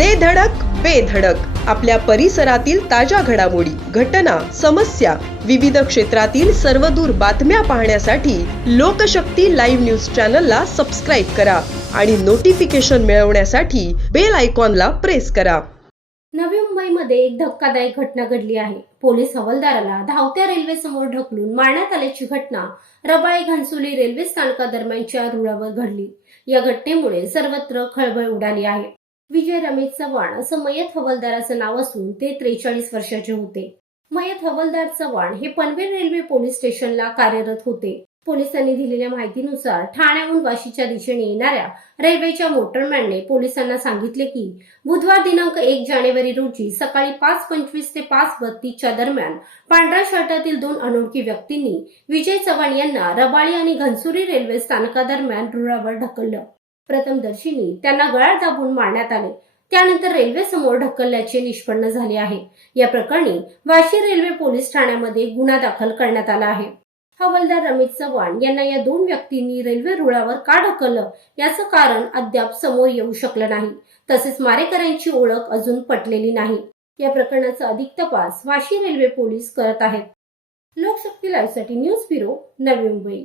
दे धडक बेधडक आपल्या परिसरातील ताज्या घडामोडी घटना समस्या विविध क्षेत्रातील सर्वदूर बातम्या पाहण्यासाठी लोकशक्ती लाईव्ह न्यूज चॅनलला सबस्क्राईब करा आणि नोटिफिकेशन मिळवण्यासाठी बेल आयकॉनला प्रेस करा. नवी मुंबईमध्ये एक धक्कादायक घटना घडली आहे. पोलीस हवालदाराला धावत्या रेल्वे समोर ढकलून मारण्यात आल्याची घटना रबाळे घनसोली रेल्वे स्थानकादरम्यानच्या रुळावर घडली. या घटनेमुळे सर्वत्र खळबळ उडाली आहे. विजय रमेश चव्हाण असं मयत हवालदाराचं नाव असून ते त्रेचाळीस वर्षाचे होते. मयत हवालदार चव्हाण हे पनवेल रेल्वे पोलीस स्टेशनला कार्यरत होते. पोलिसांनी दिलेल्या माहितीनुसार ठाण्याहून वाशीच्या दिशेने येणाऱ्या रेल्वेच्या मोटरमॅनने पोलिसांना सांगितले की बुधवार दिनांक एक जानेवारी रोजी सकाळी पाच पंचवीस ते पाच बत्तीसच्या दरम्यान पांढऱ्या शर्टातील दोन अनोळखी व्यक्तींनी विजय चव्हाण यांना रबाळी आणि घनसुरी रेल्वे स्थानकादरम्यान रुळावर ढकललं. प्रथमदर्शनी त्यांना गळा दाबून मारण्यात आले. त्यानंतर रेल्वे समोर ढकलल्याचे निष्पन्न झाले आहे. या प्रकरणी वाशी रेल्वे पोलीस ठाण्यामध्ये गुन्हा दाखल करण्यात आला आहे. हवालदार रमेश चव्हाण यांना या दोन व्यक्तींनी रेल्वे रुळावर का ढकललं? याचं कारण अद्याप समोर येऊ शकलं नाही. तसेच मारेकऱ्यांची ओळख अजून पटलेली नाही. या प्रकरणाचा अधिक तपास वाशी रेल्वे पोलीस करत आहेत. लोकशक्ती लाईव्हसाठी न्यूज ब्युरो नवी मुंबई.